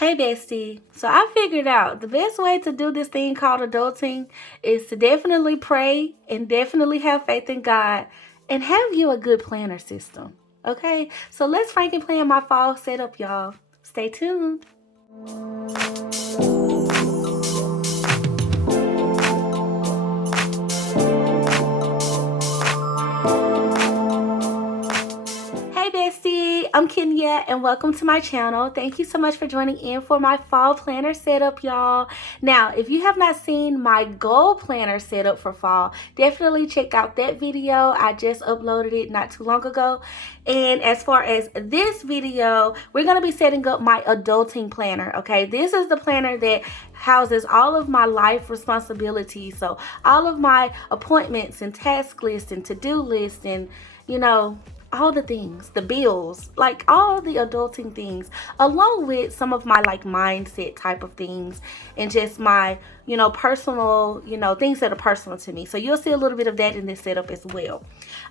Hey bestie, so I figured out the best way to do this thing called adulting is to definitely pray and definitely have faith in God and have you a good planner system. Okay, so let's Franken-plan my fall setup, y'all. Stay tuned. Hey bestie, I'm Kenya and welcome to my channel. Thank you so much for joining in for my fall planner setup, y'all. Now, if you have not seen my goal planner setup for fall, definitely check out that video. I just uploaded it not too long ago. And as far as this video, we're going to be setting up my adulting planner, okay? This is the planner that houses all of my life responsibilities. So all of my appointments and task lists and to-do lists and, all the things, the bills, like all the adulting things, along with some of my like mindset type of things and just my, personal, things that are personal to me. So you'll see a little bit of that in this setup as well.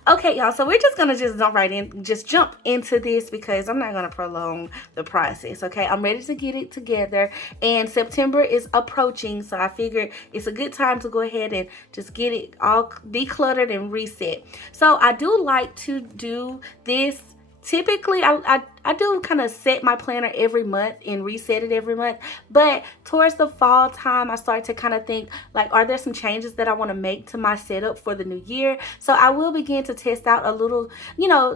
Okay, y'all, so we're just going to jump into this because I'm not going to prolong the process, okay? I'm ready to get it together and September is approaching, so I figured it's a good time to go ahead and just get it all decluttered and reset. So I do like to do this. Typically, I do kind of set my planner every month and reset it every month. But towards the fall time, I start to kind of think, like, are there some changes that I want to make to my setup for the new year? So I will begin to test out a little,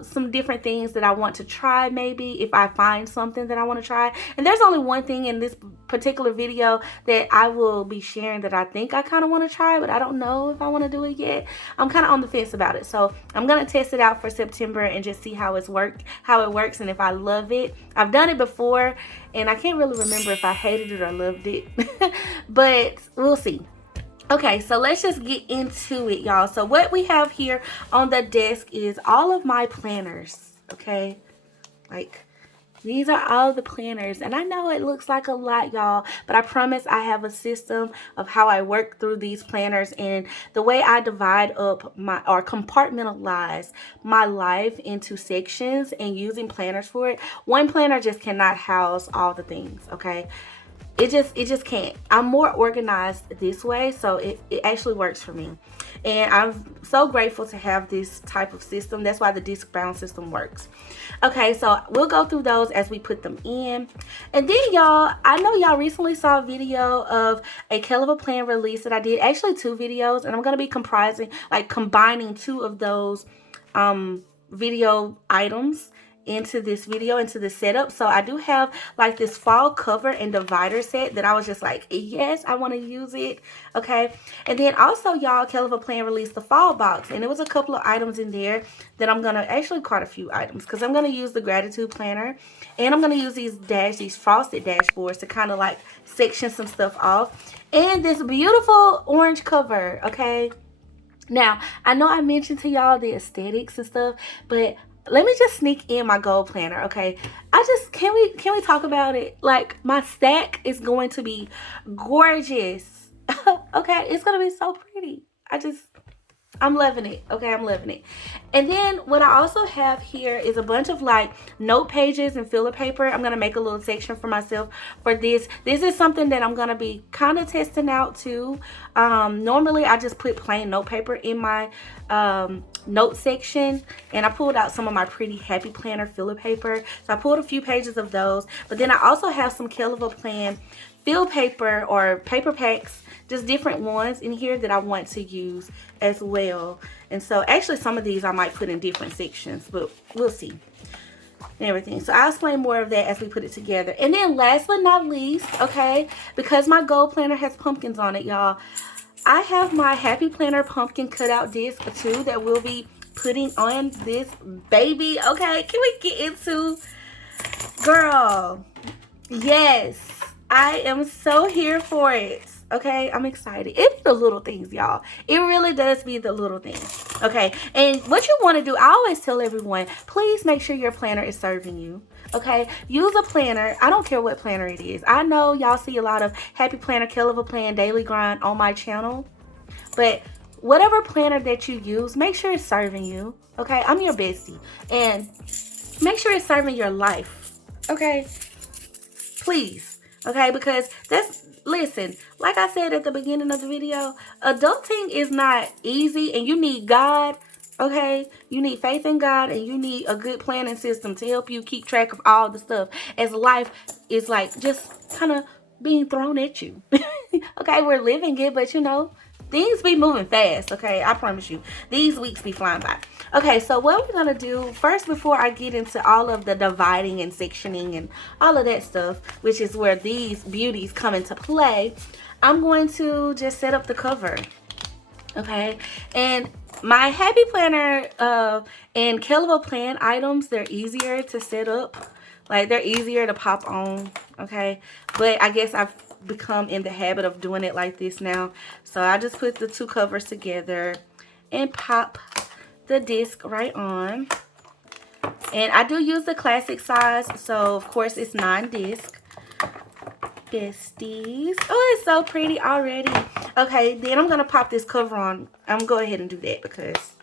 some different things that I want to try maybe if I find something that I want to try. And there's only one thing in this particular video that I will be sharing that I think I kind of want to try, but I don't know if I want to do it yet. I'm kind of on the fence about it. So I'm going to test it out for September and just see how it works and if I love it. I've done it before and I can't really remember if I hated it or loved it, but we'll see. Okay, so let's just get into it, y'all. So what we have here on the desk is all of my planners, okay? Like, these are all the planners, and I know it looks like a lot, y'all, but I promise I have a system of how I work through these planners and the way I divide up or compartmentalize my life into sections and using planners for it. One planner just cannot house all the things, okay? It just can't. I'm more organized this way, so it actually works for me. And I'm so grateful to have this type of system. That's why the disc bound system works. Okay, so we'll go through those as we put them in. And then y'all, I know y'all recently saw a video of a KELL of a plan release that I did. Actually 2 videos, and I'm going to be combining 2 of those video items into this video, into the setup. So I do have like this fall cover and divider set that I was just like, yes, I want to use it. Okay, and then also y'all, KELL of a plan released the fall box, and there was a couple of items in there that I'm gonna, actually quite a few items, because I'm gonna use the gratitude planner and I'm gonna use these frosted dashboards to kind of like section some stuff off, and this beautiful orange cover. Okay, now I know I mentioned to y'all the aesthetics and stuff, but let me just sneak in my goal planner, okay? Can we talk about it? Like, my stack is going to be gorgeous. Okay, it's gonna be so pretty. I'm loving it. Okay, I'm loving it. And then what I also have here is a bunch of like note pages and filler paper. I'm gonna make a little section for myself for this. This is something that I'm gonna be kind of testing out too. Normally I just put plain note paper in my note section, and I pulled out some of my pretty happy planner filler paper. So I pulled a few pages of those, but then I also have some KELL of a plan fill paper or paper packs, just different ones in here that I want to use as well. And so actually some of these I might put in different sections, but we'll see and everything. So I'll explain more of that as we put it together. And then last but not least, okay, because my goal planner has pumpkins on it, y'all, I have my happy planner pumpkin cutout disc too that we'll be putting on this baby. Okay, can we get into, girl, yes, I am so here for it. Okay, I'm excited. It's the little things, y'all. It really does be the little things. Okay, and what you want to do, I always tell everyone, please make sure your planner is serving you. Okay, use a planner. I don't care what planner it is. I know y'all see a lot of happy planner, KELL of a plan, daily grind on my channel, but whatever planner that you use, make sure it's serving you. Okay, I'm your bestie, and make sure it's serving your life. Okay, please. Okay, because listen, like I said at the beginning of the video, adulting is not easy, and you need God. Okay, you need faith in God, and you need a good planning system to help you keep track of all the stuff as life is like just kind of being thrown at you. Okay, we're living it, but you know, things be moving fast. Okay, I promise you, these weeks be flying by. Okay, so what we're gonna do first, before I get into all of the dividing and sectioning and all of that stuff, which is where these beauties come into play, I'm going to just set up the cover. Okay, and my Happy Planner and KELL plan items, they're easier to set up. Like, they're easier to pop on. Okay, but I guess I've become in the habit of doing it like this now. So I just put the two covers together and pop the disc right on. And I do use the classic size, so of course it's 9 disc. Besties. Oh, it's so pretty already. Okay, then I'm gonna pop this cover on. I'm gonna go ahead and do that because,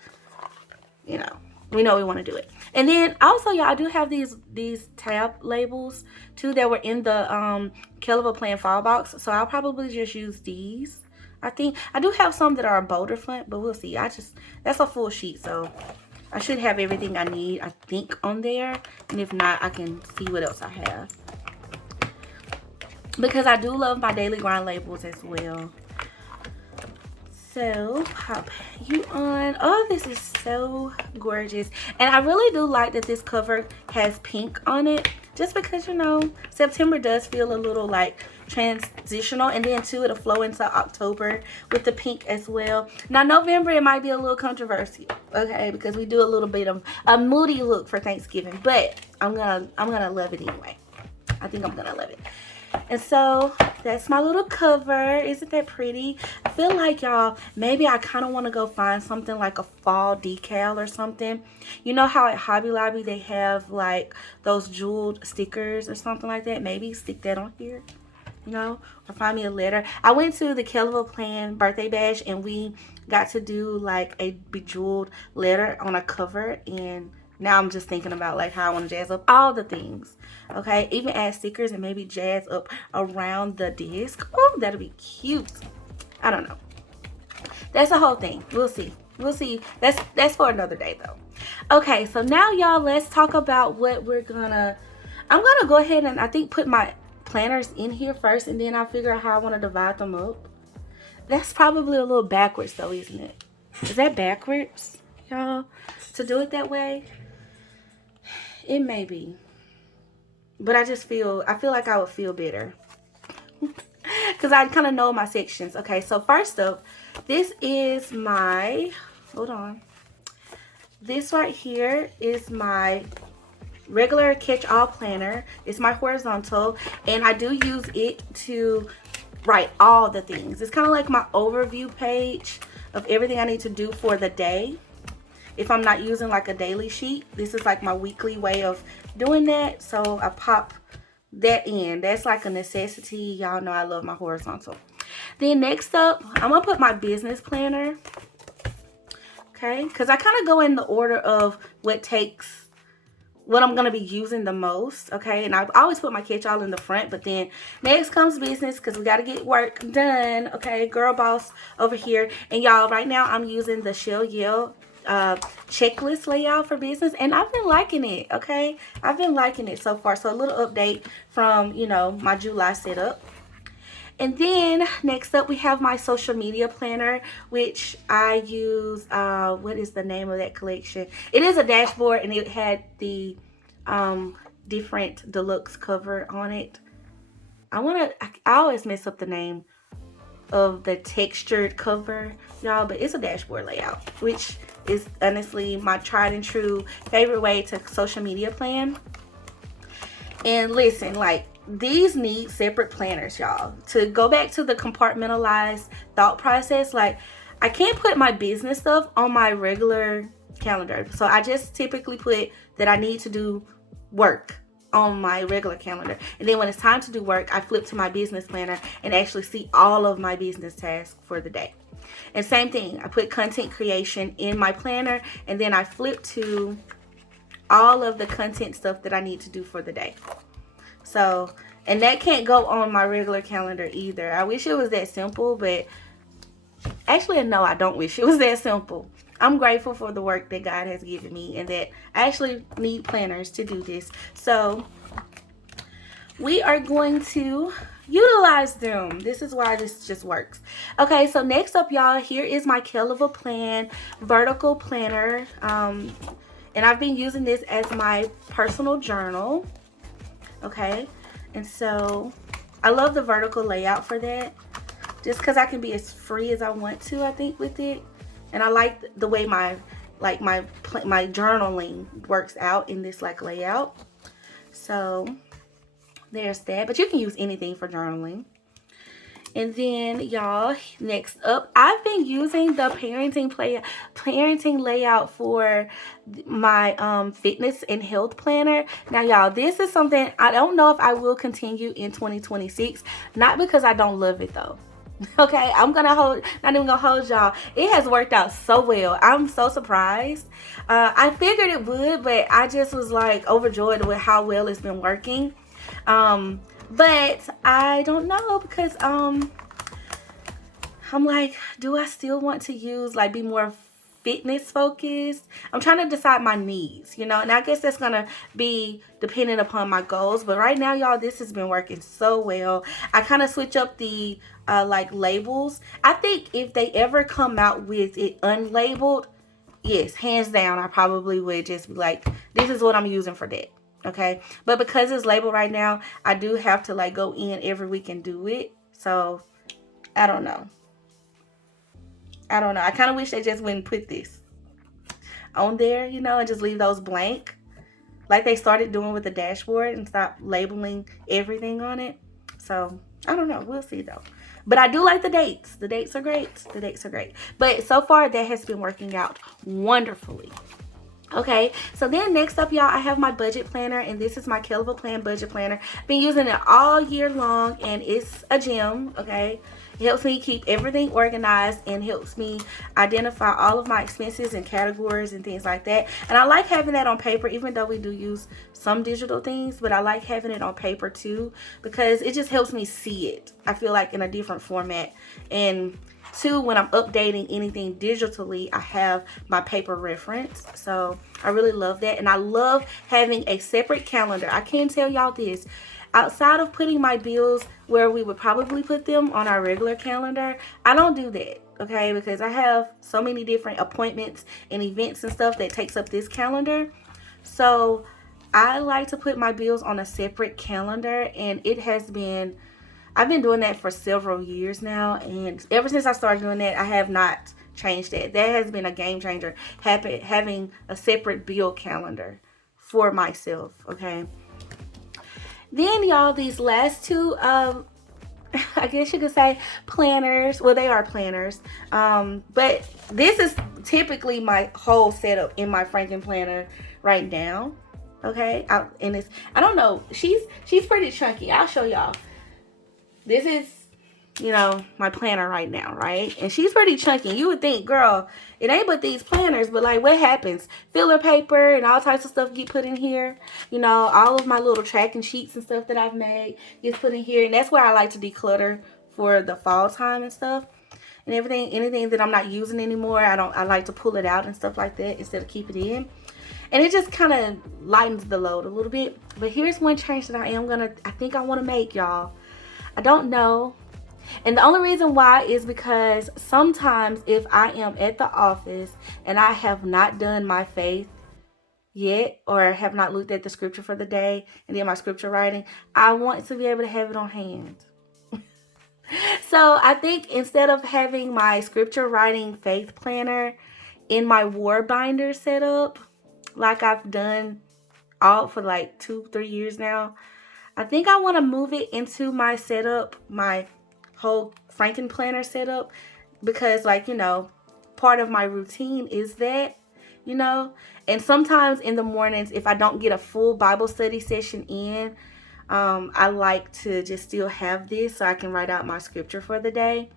you know we want to do it. And then also, y'all, I do have these tab labels too that were in the KELL plan file box, so I'll probably just use these. I think I do have some that are a bolder font, but we'll see. That's a full sheet, so I should have everything I need, I think, on there. And if not, I can see what else I have, because I do love my daily grind labels as well. So pop you on. Oh, this is so gorgeous. And I really do like that this cover has pink on it, just because, you know, September does feel a little like transitional, and then too, it'll flow into October with the pink as well. Now November, it might be a little controversial, okay, because we do a little bit of a moody look for Thanksgiving, but I'm gonna love it anyway. I think I'm gonna love it. And so that's my little cover. Isn't that pretty? I feel like, y'all, maybe I kind of want to go find something like a fall decal or something. You know how at Hobby Lobby they have like those jeweled stickers or something like that? Maybe stick that on here, you know, or find me a letter. I went to the KELL plan birthday bash, and we got to do like a bejeweled letter on a cover, and now I'm just thinking about like how I want to jazz up all the things. Okay, even add stickers and maybe jazz up around the disc. Oh, that'll be cute. I don't know. That's the whole thing. We'll see. We'll see. That's for another day though. Okay, so now, y'all, let's talk about what we're gonna. I'm gonna go ahead and I think put my planners in here first, and then I'll figure out how I want to divide them up. That's probably a little backwards though, isn't it? Is that backwards, y'all, to do it that way? It may be, but I feel like I would feel better because I kind of know my sections. Okay, so first up, this is my, hold on, this right here is my regular catch-all planner. It's my horizontal, and I do use it to write all the things. It's kind of like my overview page of everything I need to do for the day. If I'm not using like a daily sheet, this is like my weekly way of doing that. So I pop that in. That's like a necessity. Y'all know I love my horizontal. Then next up, I'm gonna put my business planner. Okay, because I kind of go in the order of what I'm gonna be using the most. Okay, and I always put my catch-all in the front, but then next comes business, because we got to get work done. Okay, girl boss over here. And y'all, right now I'm using the Shell Yell checklist layout for business, and I've been liking it. Okay, I've been liking it so far. So a little update from, you know, my July setup. And then next up, we have my social media planner, which I use. What is the name of that collection? It is a dashboard, and it had the different deluxe cover on it. I always mess up the name of the textured cover, y'all, but it's a dashboard layout, which is honestly my tried and true favorite way to social media plan. And listen, like, these need separate planners, y'all. To go back to the compartmentalized thought process, like, I can't put my business stuff on my regular calendar. So I just typically put that I need to do work on my regular calendar, and then when it's time to do work, I flip to my business planner and actually see all of my business tasks for the day. And same thing, I put content creation in my planner, and then I flip to all of the content stuff that I need to do for the day. So And that can't go on my regular calendar either. I wish it was that simple, but actually, no, I don't wish it was that simple. I'm grateful for the work that God has given me and that I actually need planners to do this. So we are going to utilize them. This is why this just works. Okay, so next up, y'all, here is my KELL of a Plan vertical planner. And I've been using this as my personal journal. Okay, and so I love the vertical layout for that, just because I can be as free as I want to, I think, with it. And I like the way my journaling works out in this like layout. So there's that, but you can use anything for journaling. And then, y'all, next up, I've been using the parenting layout for my fitness and health planner. Now, y'all, this is something I don't know if I will continue in 2026. Not because I don't love it though. Okay, not even gonna hold y'all. It has worked out so well. I'm so surprised. I figured it would, but I just was like overjoyed with how well it's been working. But I don't know, because I'm like, do I still want to use, like, be more fitness focused? I'm trying to decide my needs, you know, and I guess that's gonna be dependent upon my goals. But right now, y'all, this has been working so well. I kind of switch up the like labels. I think if they ever come out with it unlabeled, yes, hands down, I probably would just be like, this is what I'm using for that. Okay, but because it's labeled right now, I do have to like go in every week and do it. So I don't know. I kind of wish they just wouldn't put this on there, you know, and just leave those blank, like they started doing with the dashboard, and stop labeling everything on it. So I don't know. We'll see though. But I do like the dates. The dates are great. The dates are great. But so far, that has been working out wonderfully. Okay, so then next up, y'all, I have my budget planner, and this is my KELL of a Plan budget planner. Been using it all year long, and it's a gem. Okay, it helps me keep everything organized and helps me identify all of my expenses and categories and things like that. And I like having that on paper, even though we do use some digital things, but I like having it on paper too, because it just helps me see it, I feel like, in a different format. And two, when I'm updating anything digitally, I have my paper reference. So I really love that. And I love having a separate calendar. I can tell y'all this. Outside of putting my bills where we would probably put them on our regular calendar, I don't do that, okay? Because I have so many different appointments and events and stuff that takes up this calendar. So I like to put my bills on a separate calendar, and I've been doing that for several years now, and ever since I started doing that, I have not changed that. That has been a game changer, having a separate bill calendar for myself, okay? Then, y'all, these last two, I guess you could say planners. Well, they are planners, but this is typically my whole setup in my Franken-planner right now, okay? I don't know, she's pretty chunky. I'll show y'all. This is, you know, my planner right now, right? And she's pretty chunky. You would think, girl, it ain't but these planners, but like, what happens? Filler paper and all types of stuff get put in here. You know, all of my little tracking sheets and stuff that I've made gets put in here. And that's where I like to declutter for the fall time and stuff. And anything that I'm not using anymore, I like to pull it out and stuff like that instead of keep it in. And it just kind of lightens the load a little bit. But here's one change that I think I want to make, y'all. I don't know. And the only reason why is because sometimes if I am at the office and I have not done my faith yet, or have not looked at the scripture for the day and then my scripture writing, I want to be able to have it on hand. So I think instead of having my scripture writing faith planner in my war binder setup, like I've done all for like 2-3 years now, I think I want to move it into my setup, my whole Franken-planner setup, because, like, you know, part of my routine is that, you know, and sometimes in the mornings, if I don't get a full Bible study session in, I like to just still have this so I can write out my scripture for the day.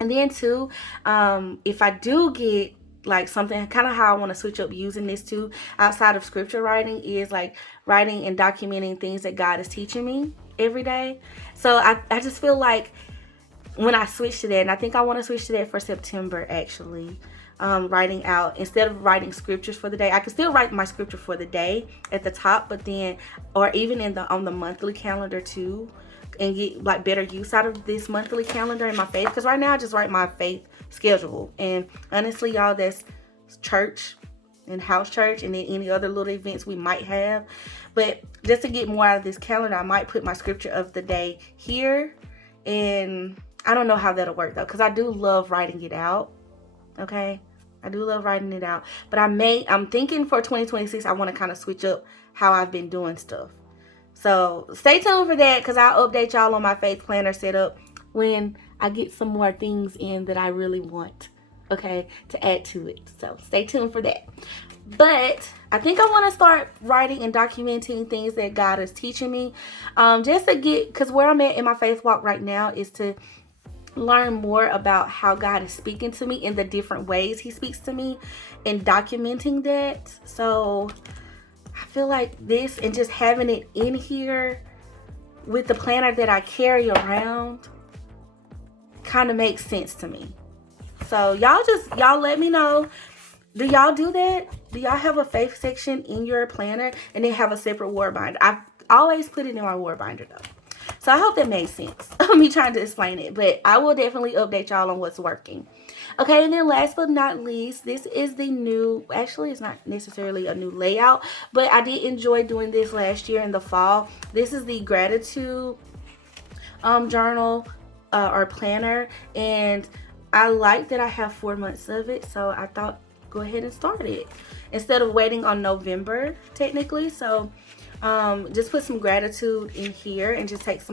And then too, if I do get like something, kind of how I want to switch up using this too outside of scripture writing, is like writing and documenting things that God is teaching me. every day. So I just feel like when I switch to that, and I think I want to switch to that for September actually, writing out, instead of writing scriptures for the day, I can still write my scripture for the day at the top, but then, or even on the monthly calendar too, and get like better use out of this monthly calendar in my faith. Because right now I just write my faith schedule, and honestly y'all, that's church and house church and then any other little events we might have. But just to get more out of this calendar, I might put my scripture of the day here. And I don't know how that'll work though, because I do love writing it out. Okay, I do love writing it out, but I'm thinking for 2026 I want to kind of switch up how I've been doing stuff. So stay tuned for that, because I'll update y'all on my faith planner setup when I get some more things in that I really want, okay, to add to it. So stay tuned for that. But I think I want to start writing and documenting things that God is teaching me, just to get, because where I'm at in my faith walk right now is to learn more about how God is speaking to me in the different ways he speaks to me, and documenting that. So I feel like this, and just having it in here with the planner that I carry around, kind of makes sense to me. So y'all let me know, do y'all do that? Do y'all have a faith section in your planner and then have a separate word binder? I've always put it in my word binder though. So I hope that made sense, me trying to explain it, but I will definitely update y'all on what's working. Okay, and then last but not least, this is the new, actually it's not necessarily a new layout, but I did enjoy doing this last year in the fall. This is the gratitude journal or planner, and I like that I have 4 months of it, so I thought go ahead and start it instead of waiting on November technically. So just put some gratitude in here and just take a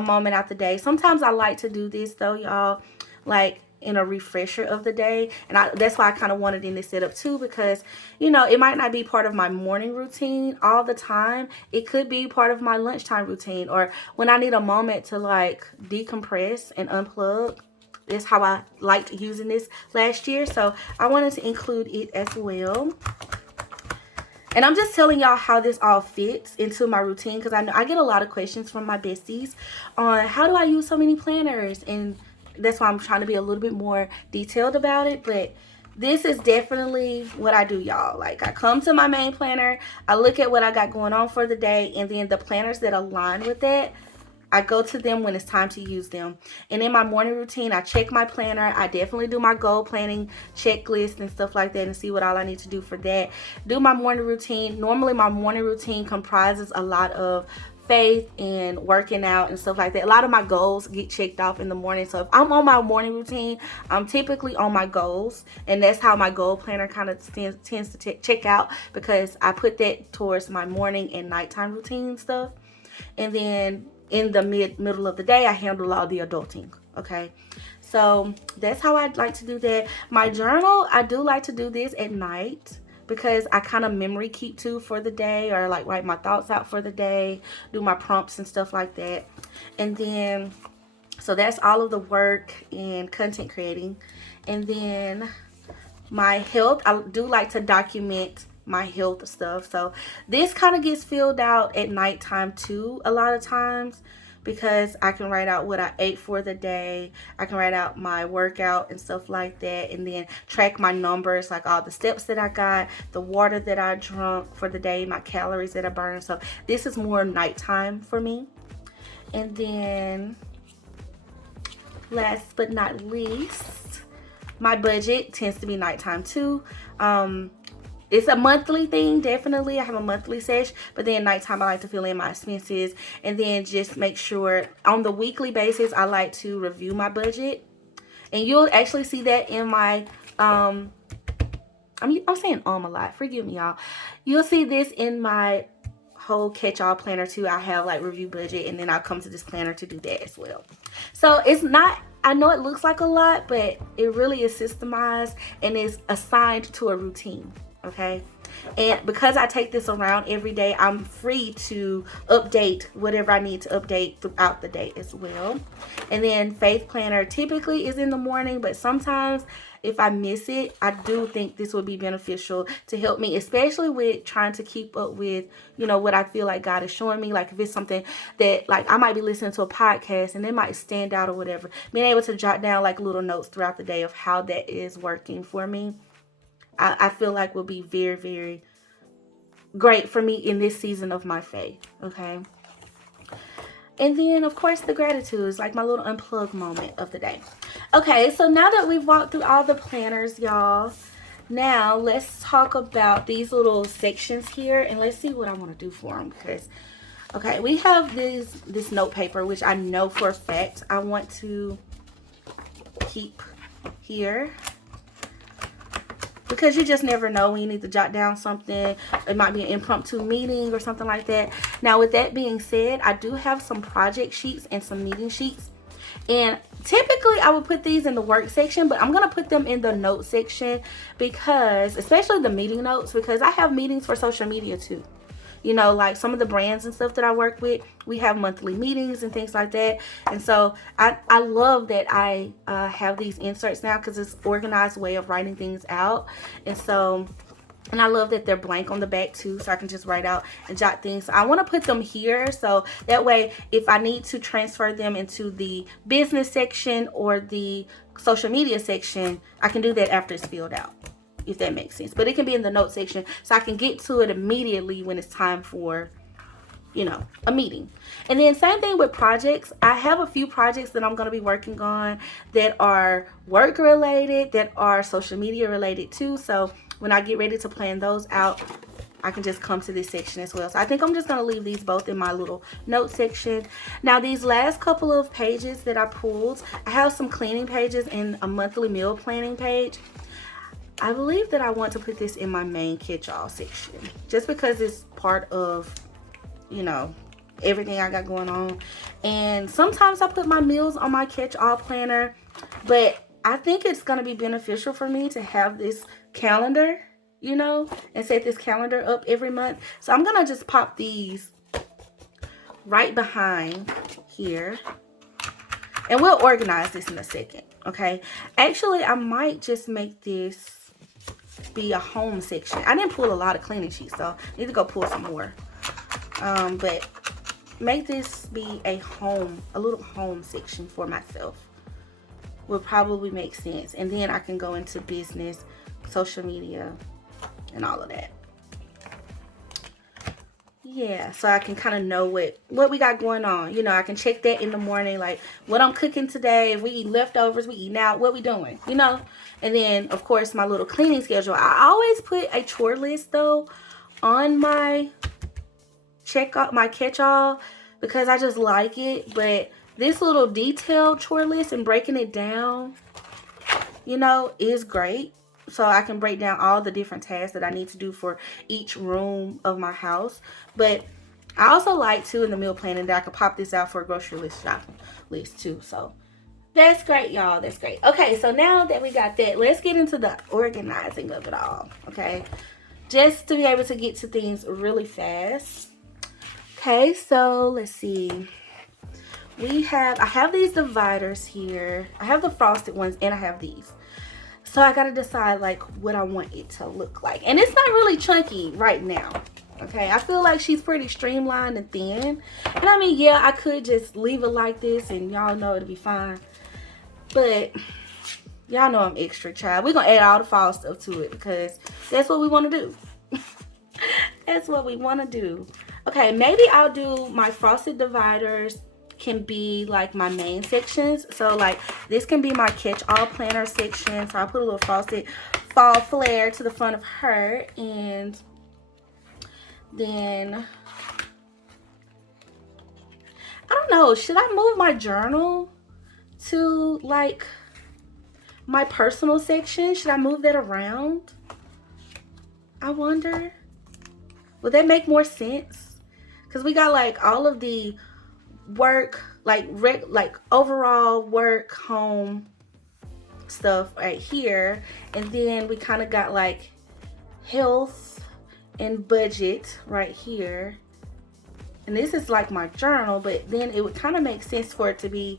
moment out the day. Sometimes I like to do this though, y'all, like in a refresher of the day, and that's why I kind of wanted in this setup too, because you know, it might not be part of my morning routine all the time. It could be part of my lunchtime routine, or when I need a moment to like decompress and unplug. That's how I liked using this last year, so I wanted to include it as well. And I'm just telling y'all how this all fits into my routine, because I know I get a lot of questions from my besties on how do I use so many planners, and that's why I'm trying to be a little bit more detailed about it. But this is definitely what I do, y'all. Like, I come to my main planner, I look at what I got going on for the day, and then the planners that align with that, I go to them when it's time to use them. And in my morning routine, I check my planner. I definitely do my goal planning checklist and stuff like that, and see what all I need to do for that. Do my morning routine. Normally my morning routine comprises a lot of faith and working out and stuff like that. A lot of my goals get checked off in the morning. So if I'm on my morning routine, I'm typically on my goals, and that's how my goal planner kind of tends to check out, because I put that towards my morning and nighttime routine stuff. And then in the middle of the day, I handle all the adulting. Okay, so that's how I'd like to do that. My journal, I do like to do this at night, because I kind of memory keep too for the day, or like write my thoughts out for the day, do my prompts and stuff like that. And then, so that's all of the work and content creating. And then my health, I do like to document my health stuff. So this kind of gets filled out at nighttime too, a lot of times, because I can write out what I ate for the day. I can write out my workout and stuff like that, and then track my numbers, like all the steps that I got, the water that I drank for the day, my calories that I burned. So this is more nighttime for me. And then last but not least, my budget tends to be nighttime too. It's a monthly thing, definitely. I have a monthly sesh, but then nighttime I like to fill in my expenses, and then just make sure on the weekly basis I like to review my budget. And you'll actually see that in my I'm saying a lot, forgive me y'all. You'll see this in my whole catch-all planner too. I have like review budget, and then I'll come to this planner to do that as well. So it's not, I know it looks like a lot, but it really is systemized and is assigned to a routine. Okay, And because I take this around every day, I'm free to update whatever I need to update throughout the day as well. And then Faith Planner typically is in the morning, but sometimes if I miss it, I do think this would be beneficial to help me, especially with trying to keep up with, you know, what I feel like God is showing me. Like if it's something that, like, I might be listening to a podcast and it might stand out or whatever, being able to jot down like little notes throughout the day of how that is working for me, I feel like will be very, very great for me in this season of my faith. Okay. And then, of course, the gratitude is like my little unplug moment of the day. Okay, so now that we've walked through all the planners, y'all, now let's talk about these little sections here, and let's see what I want to do for them. Because, okay, we have this note paper, which I know for a fact I want to keep here. Because you just never know when you need to jot down something. It might be an impromptu meeting or something like that. Now, with that being said, I do have some project sheets and some meeting sheets. And typically, I would put these in the work section, but I'm going to put them in the note section because, especially the meeting notes, because I have meetings for social media too. You know, like some of the brands and stuff that I work with, we have monthly meetings and things like that. And so I love that I have these inserts now because it's an organized way of writing things out. And so, and I love that they're blank on the back too, so I can just write out and jot things. So I want to put them here so that way if I need to transfer them into the business section or the social media section, I can do that after it's filled out, if that makes sense. But it can be in the note section so I can get to it immediately when it's time for, you know, a meeting. And then same thing with projects. I have a few projects that I'm going to be working on that are work related, that are social media related too. So when I get ready to plan those out, I can just come to this section as well. So I think I'm just going to leave these both in my little note section. Now, these last couple of pages that I pulled, I have some cleaning pages and a monthly meal planning page. I believe that I want to put this in my main catch-all section just because it's part of, you know, everything I got going on. And sometimes I put my meals on my catch-all planner, but I think it's going to be beneficial for me to have this calendar, you know, and set this calendar up every month. So I'm going to just pop these right behind here, and we'll organize this in a second. Okay. Actually, I might just make this be a home section. I didn't pull a lot of cleaning sheets, so I need to go pull some more. But make this be a little home section for myself would probably make sense. And then I can go into business, social media, and all of that. Yeah, so I can kind of know what we got going on. You know, I can check that in the morning, like what I'm cooking today. If we eat leftovers, we eating out, what we doing, you know. And then, of course, my little cleaning schedule. I always put a chore list, though, on my catch-all because I just like it. But this little detailed chore list and breaking it down, you know, is great. So I can break down all the different tasks that I need to do for each room of my house. But I also like to, in the meal planning, that I could pop this out for a grocery list shopping list too. So that's great, y'all. That's great. Okay, so now that we got that, let's get into the organizing of it all. Okay, just to be able to get to things really fast. Okay, so let's see. I have these dividers here. I have the frosted ones and I have these. So I got to decide like what I want it to look like. And it's not really chunky right now. Okay, I feel like she's pretty streamlined and thin. And I mean, yeah, I could just leave it like this and y'all know it'll be fine. But y'all know I'm extra, child. We're going to add all the fall stuff to it because that's what we want to do. That's what we want to do. Okay, maybe I'll do my frosted dividers can be like my main sections. So like this can be my catch-all planner section. So I'll put a little frosted fall flare to the front of her. And then I don't know, should I move my journal to like my personal section? Should I move that around? I wonder, would that make more sense? Because we got like all of the work, like overall work, home stuff right here, and then we kind of got like health, and budget right here. And this is like my journal, but then it would kind of make sense for it to be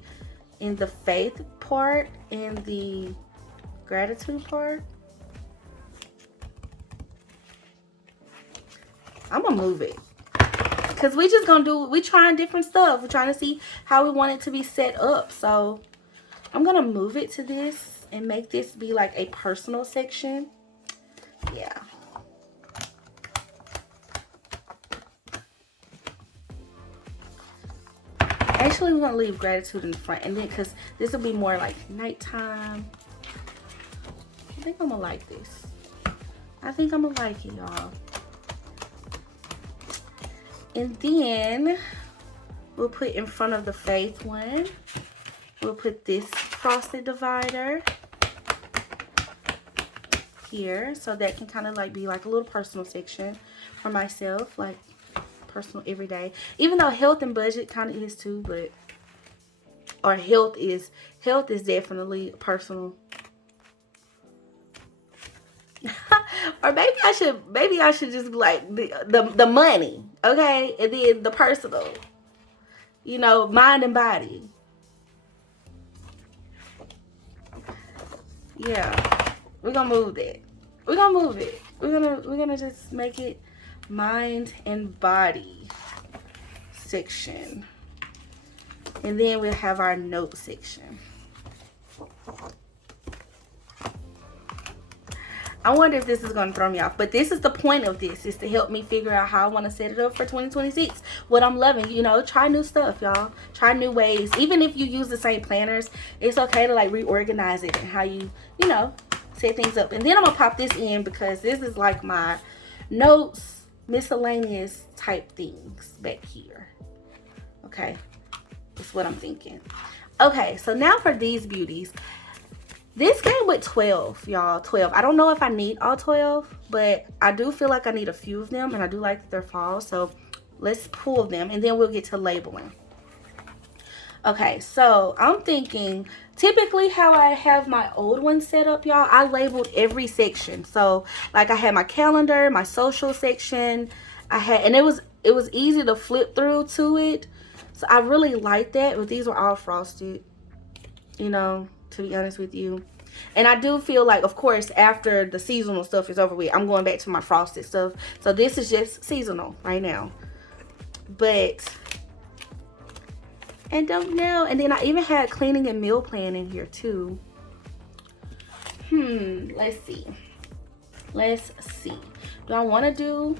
in the faith part and the gratitude part. I'm gonna move it because we just gonna we trying different stuff. We're trying to see how we want it to be set up. So I'm gonna move it to this and make this be like a personal section. Yeah. Actually, we're gonna leave gratitude in the front, and then because this will be more like nighttime. I think I'm gonna like this. I think I'm gonna like it, y'all. And then we'll put in front of the faith one, we'll put this frosted divider here, so that can kind of like be like a little personal section for myself, like personal everyday. Even though health and budget kind of is too, but or health is definitely personal. Or maybe I should just be like the money, okay, and then the personal, you know, mind and body. Yeah, we're gonna move that. We're gonna move it. We're gonna just make it mind and body section, and then we'll have our note section. I wonder if this is going to throw me off, but this is the point of this, is to help me figure out how I want to set it up for 2026. What I'm loving, you know, try new stuff, y'all. Try new ways. Even if you use the same planners, it's okay to like reorganize it and how you know, set things up. And then I'm going to pop this in because this is like my notes, miscellaneous type things back here. Okay, that's what I'm thinking. Okay, so now for these beauties. This came with 12, y'all. 12. I don't know if I need all 12, but I do feel like I need a few of them, and I do like that they're fall. So let's pull them, and then we'll get to labeling. Okay, so I'm thinking typically how I have my old one set up, y'all, I labeled every section. So like I had my calendar, my social section, and it was easy to flip through to it. So I really like that. But these were all frosted, you know, to be honest with you. And I do feel like, of course, after the seasonal stuff is over with, I'm going back to my frosted stuff. So this is just seasonal right now. But, and don't know. And then I even had cleaning and meal plan in here too. Let's see. Let's see. Do I want to do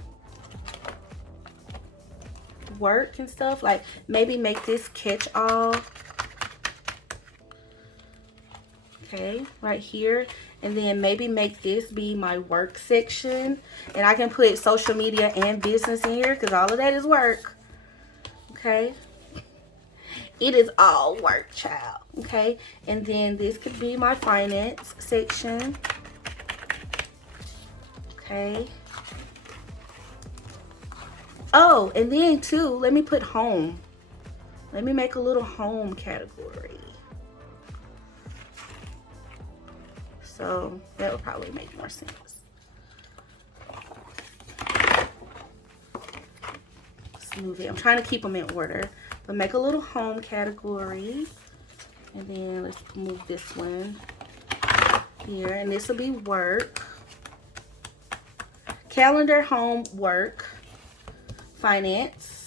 work and stuff? Like maybe make this catch all. Okay, right here, and then maybe make this be my work section, and I can put social media and business in here because all of that is work. Okay, it is all work, child. Okay, and then this could be my finance section. Okay. Oh, and then too, let me put home. Let me make a little home category. So that would probably make more sense. Let's move it. I'm trying to keep them in order, but make a little home category. And then let's move this one here. And this will be work. Calendar, home, work, finance.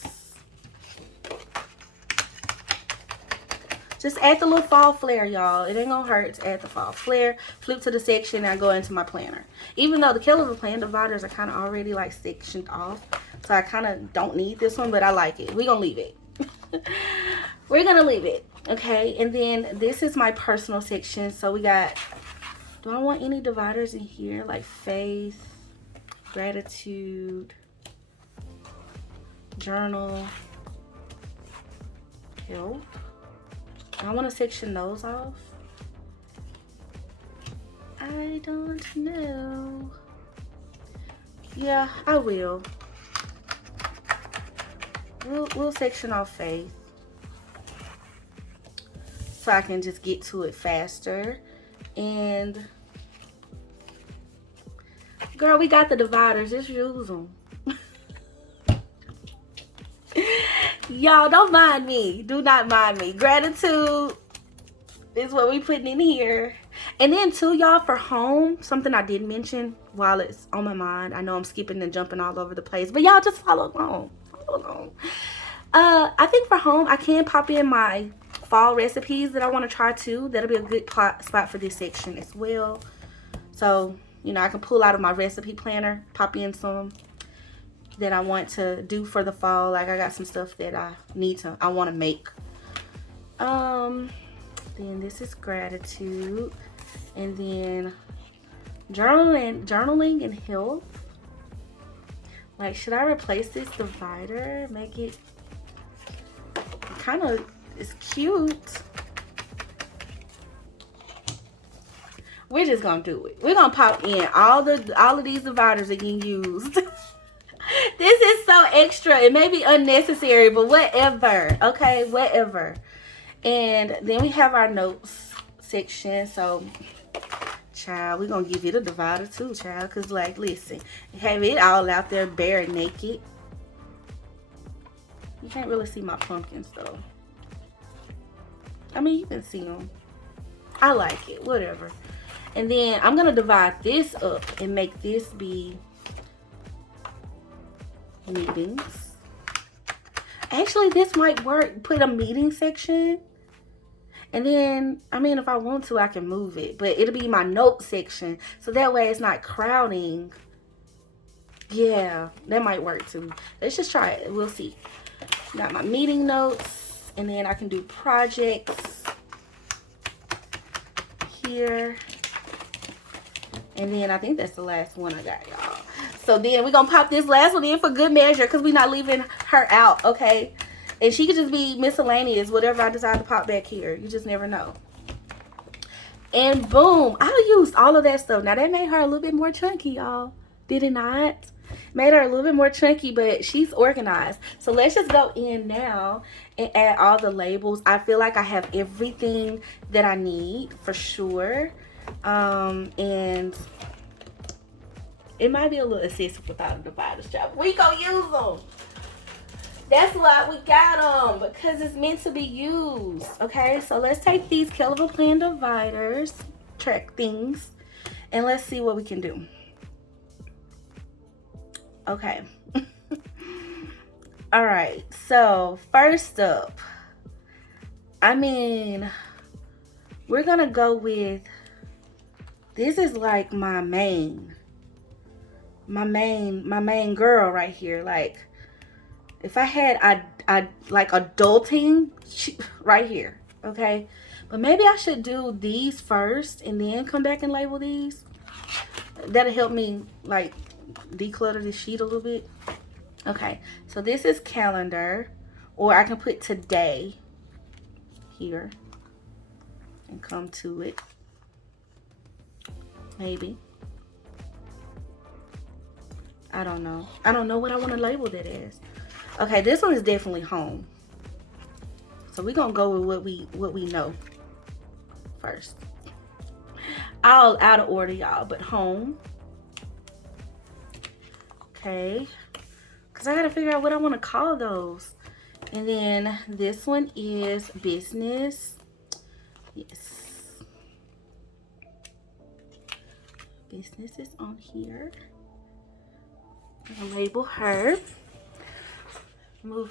Just add the little fall flare, y'all. It ain't gonna hurt to add the fall flare. Flip to the section and I go into my planner. Even though the KELL plan dividers are kind of already like sectioned off. So I kind of don't need this one, but I like it. We're gonna leave it. We're gonna leave it. Okay, and then this is my personal section. So we got, do I want any dividers in here? Like faith, gratitude, journal, health. I want to section those off. I don't know. Yeah, I will. We'll section off faith, so I can just get to it faster. And girl, we got the dividers. Just use them. Y'all, don't mind me. Do not mind me. Gratitude is what we putting in here. And then too, y'all, for home, something I did mention while it's on my mind. I know I'm skipping and jumping all over the place, but y'all just follow along. Follow along. I think for home, I can pop in my fall recipes that I want to try too. That'll be a good spot for this section as well. So, you know, I can pull out of my recipe planner, pop in some that I want to do for the fall. Like I got some stuff that I want to make. Then this is gratitude, and then journaling and health. Like, should I replace this divider? Make it kind of, it's cute. We're just gonna do it. We're gonna pop in all of these dividers are getting used. This is so extra. It may be unnecessary, but whatever. Okay, whatever. And then we have our notes section. So, child, we're gonna give it a divider too, child. Cause like, listen, have it all out there bare naked. You can't really see my pumpkins though. I mean, you can see them. I like it, whatever. And then I'm gonna divide this up and make this be meetings. Actually, this might work. Put a meeting section. And then, I mean, if I want to, I can move it. But it'll be my note section. So that way it's not crowding. Yeah, that might work too. Let's just try it. We'll see. Got my meeting notes. And then I can do projects here. And then I think that's the last one I got, y'all. So then we're going to pop this last one in for good measure. Because we're not leaving her out, okay? And she could just be miscellaneous, whatever I decide to pop back here. You just never know. And boom, I used all of that stuff. Now that made her a little bit more chunky, y'all. Did it not? Made her a little bit more chunky, but she's organized. So let's just go in now and add all the labels. I feel like I have everything that I need for sure. And it might be a little excessive without a divider strap. We gonna use them. That's why we got them, because it's meant to be used. Okay, so let's take these KELL plan dividers, track things, and let's see what we can do. Okay. All right, so first up, I mean, we're gonna go with, this is like my main girl right here. Like, if I had I like adulting right here, okay? But maybe I should do these first and then come back and label these. That'll help me like declutter this sheet a little bit. Okay, so this is calendar, or I can put today here and come to it. Maybe. I don't know. I don't know what I want to label that as. Okay, this one is definitely home. So we're gonna go with what we know first. All out of order, y'all, but home. Okay. Cause I gotta figure out what I want to call those. And then this one is business. Yes. Business is on here. I'm gonna label her.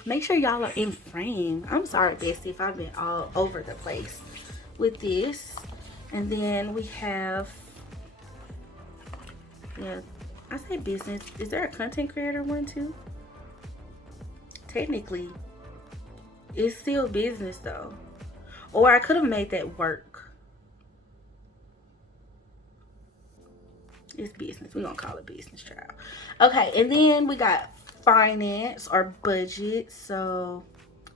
Make sure y'all are in frame. I'm sorry, Bestie, if I've been all over the place with this. And then we have, yeah, I say business. Is there a content creator one too? Technically, it's still business though. Or I could have made that work. It's business. We're gonna call it business, child. Okay, and then we got finance or budget. So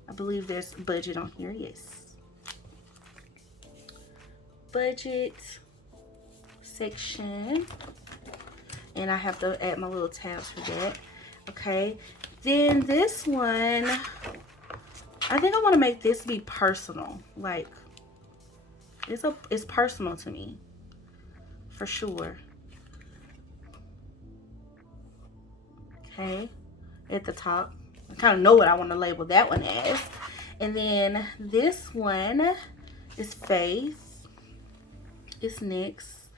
I believe there's budget on here. Yes, budget section, and I have to add my little tabs for that. Okay, then this one, I think I want to make this be personal. Like, it's personal to me for sure. Okay, at the top. I kind of know what I want to label that one as. And then this one is Faith. It's next.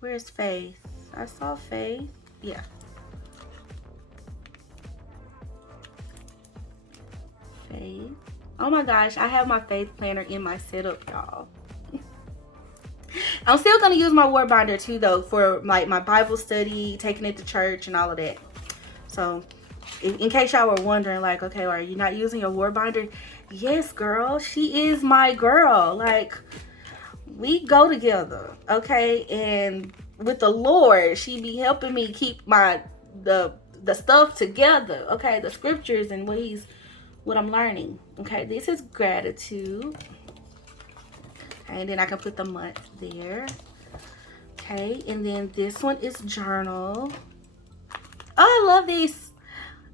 Where's Faith? I saw Faith. Yeah. Faith. Oh my gosh, I have my Faith planner in my setup, y'all. I'm still going to use my word binder too, though, for like my Bible study, taking it to church and all of that. So in case y'all were wondering, like, okay, are you not using your word binder? Yes, girl, she is my girl. Like, we go together, okay? And with the Lord, she be helping me keep the stuff together, okay? The scriptures and what I'm learning, okay? This is gratitude. Okay, and then I can put the month there. Okay, and then this one is journal. Oh, I love this.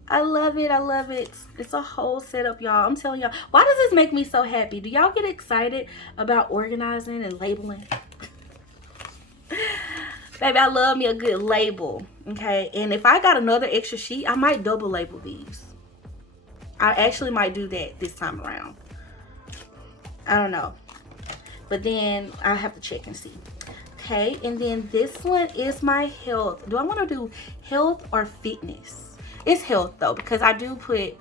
I love it. I love it. It's a whole setup, y'all. I'm telling y'all. Why does this make me so happy? Do y'all get excited about organizing and labeling? Baby, I love me a good label. Okay, and if I got another extra sheet, I might double label these. I actually might do that this time around. I don't know. But then I have to check and see. Okay, and then this one is my health. Do I want to do health or fitness? It's health though, because I do put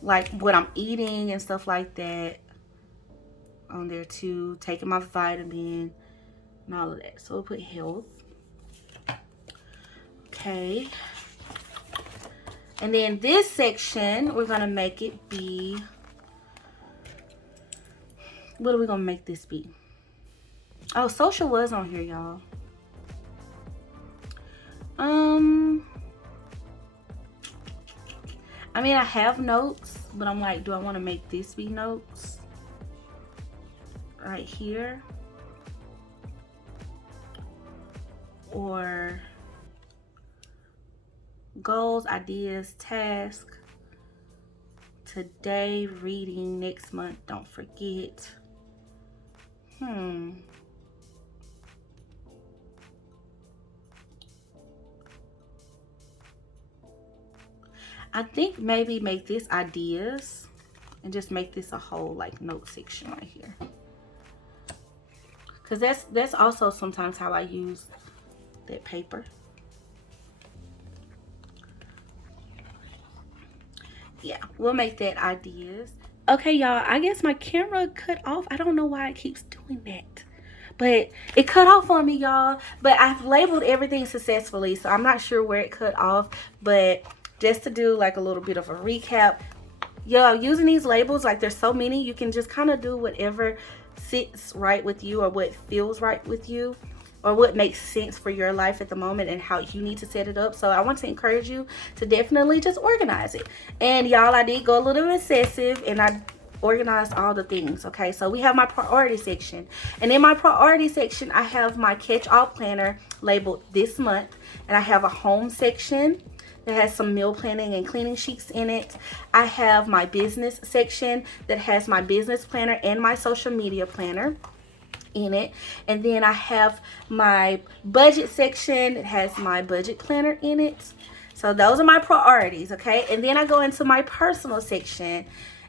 like what I'm eating and stuff like that on there too. Taking my vitamin and all of that. So we'll put health. Okay. And then this section, we're going to make it be... What are we going to make this be? Oh, social was on here, y'all. I mean, I have notes, but I'm like, do I want to make this be notes? Right here. Or goals, ideas, task. Today, reading, next month, don't forget. I think maybe make this ideas and just make this a whole like note section right here. Cause that's also sometimes how I use that paper. Yeah, we'll make that ideas. Okay, y'all, I guess my camera cut off. I don't know why it keeps doing that. But it cut off on me, y'all. But I've labeled everything successfully, so I'm not sure where it cut off. But just to do like a little bit of a recap, y'all, using these labels, like there's so many, you can just kind of do whatever sits right with you or what feels right with you, or what makes sense for your life at the moment and how you need to set it up. So I want to encourage you to definitely just organize it. And y'all, I did go a little excessive and I organized all the things. Okay, so we have my priority section, and in my priority section I have my catch-all planner labeled this month, and I have a home section that has some meal planning and cleaning sheets in it. I have my business section that has my business planner and my social media planner in it, and then I have my budget section that has my budget planner in it. So those are my priorities. Okay, and then I go into my personal section,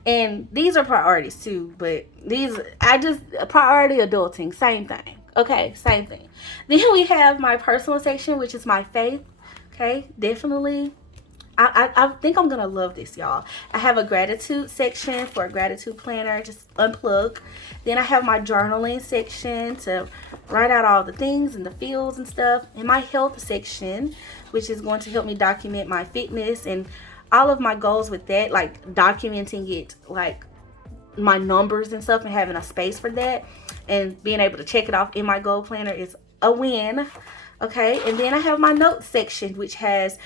and these are priorities too, but these I just priority adulting, same thing. Okay, same thing. Then we have my personal section, which is my faith. Okay, definitely I think I'm gonna love this, y'all. I have a gratitude section for a gratitude planner, just unplug. Then I have my journaling section to write out all the things and the feels and stuff, and my health section, which is going to help me document my fitness and all of my goals with that, like documenting it, like my numbers and stuff, and having a space for that and being able to check it off in my goal planner is a win. Okay, and then I have my notes section, which has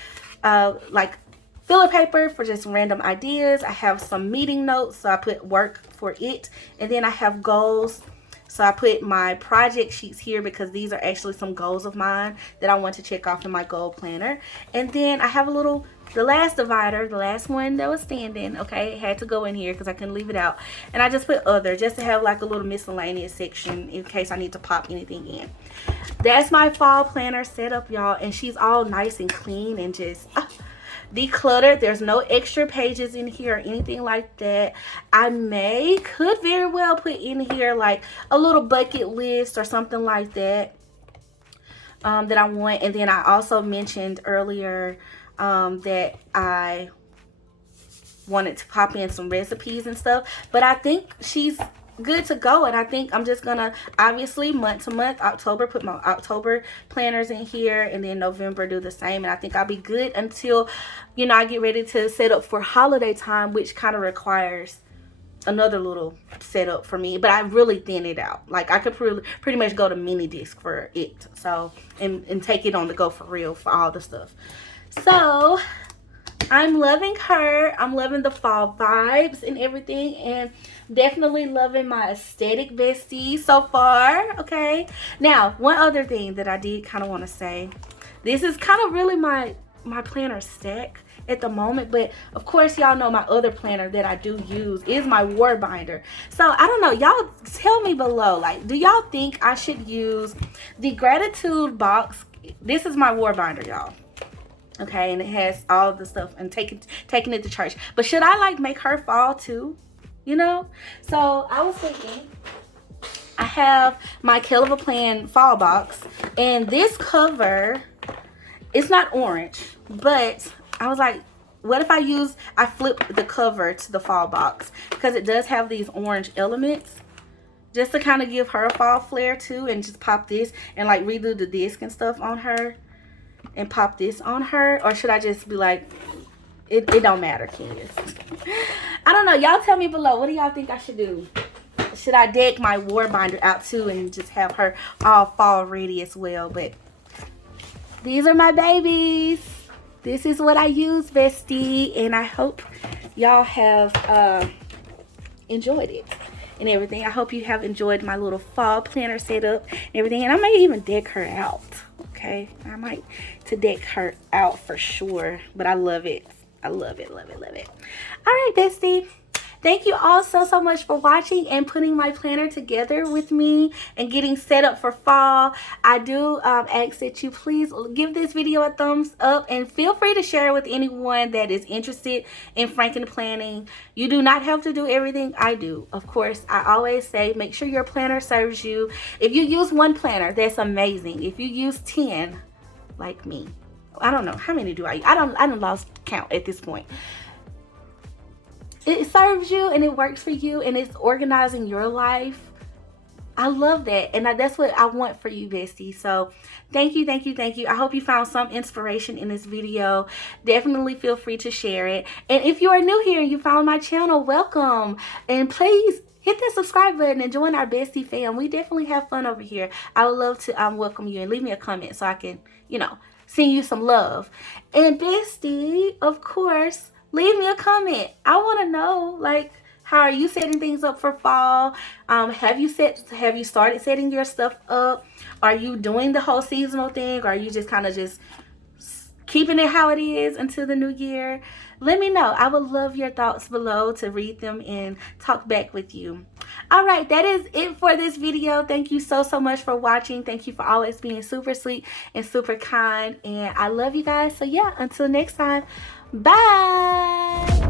like filler paper for just random ideas. I have some meeting notes, so I put work for it, and then I have goals. So I put my project sheets here because these are actually some goals of mine that I want to check off in my goal planner. And then I have a little, the last divider, the last one that was standing, okay, it had to go in here because I couldn't leave it out. And I just put other, just to have like a little miscellaneous section in case I need to pop anything in. That's my fall planner setup, y'all, and she's all nice and clean and just decluttered. There's no extra pages in here or anything like that. I could very well put in here like a little bucket list or something like that that I want. And then I also mentioned earlier that I wanted to pop in some recipes and stuff, but I think she's good to go. And I think I'm just gonna, obviously, month to month, October, put my October planners in here, and then November do the same. And I think I'll be good until, you know, I get ready to set up for holiday time, which kind of requires another little setup for me. But I really thin it out. Like, I could pretty much go to mini disc for it, so and take it on the go for real for all the stuff. So I'm loving her. I'm loving the fall vibes and everything, and definitely loving my aesthetic bestie so far. Okay, now one other thing that I did kind of want to say, this is kind of really my planner stack at the moment, but of course y'all know my other planner that I do use is my war binder. So I don't know, y'all tell me below, like, do y'all think I should use the gratitude box? This is my war binder, y'all. Okay, and it has all the stuff, and taking it to church. But should I like make her fall too? You know? So I was thinking, I have my KELL of a Plan fall box, and this cover, it's not orange, but I was like, what if I flip the cover to the fall box, because it does have these orange elements, just to kind of give her a fall flair too, and just pop this and like redo the disc and stuff on her and pop this on her. Or should I just be like, it don't matter, kids. I don't know, y'all tell me below, what do y'all think I should do? Should I deck my war binder out too and just have her all fall ready as well? But these are my babies. This is what I use, bestie, and I hope y'all have enjoyed it and everything. I hope you have enjoyed my little fall planner setup and everything, and I might even deck her out. Okay, I might to deck her out for sure, but I love it. I love it, love it, love it. All right, bestie. Thank you all so much for watching and putting my planner together with me and getting set up for fall. I do ask that you please give this video a thumbs up, and feel free to share it with anyone that is interested in Franken planning. You do not have to do everything I do. Of course, I always say make sure your planner serves you. If you use one planner, that's amazing. If you use 10, like me, I don't know how many do I use. I don't lost count at this point. It serves you and it works for you and it's organizing your life. I love that, and that's what I want for you, bestie. So thank you, thank you, thank you. I hope you found some inspiration in this video. Definitely feel free to share it. And if you are new here and you found my channel, welcome. And please hit that subscribe button and join our bestie fam. We definitely have fun over here. I would love to welcome you, and leave me a comment so I can, you know, send you some love. And bestie, of course, leave me a comment. I want to know, like, how are you setting things up for fall? Have you started setting your stuff up? Are you doing the whole seasonal thing? Or are you just kind of just keeping it how it is until the new year? Let me know. I would love your thoughts below to read them and talk back with you. All right, that is it for this video. Thank you so much for watching. Thank you for always being super sweet and super kind. And I love you guys. So yeah, until next time. Bye.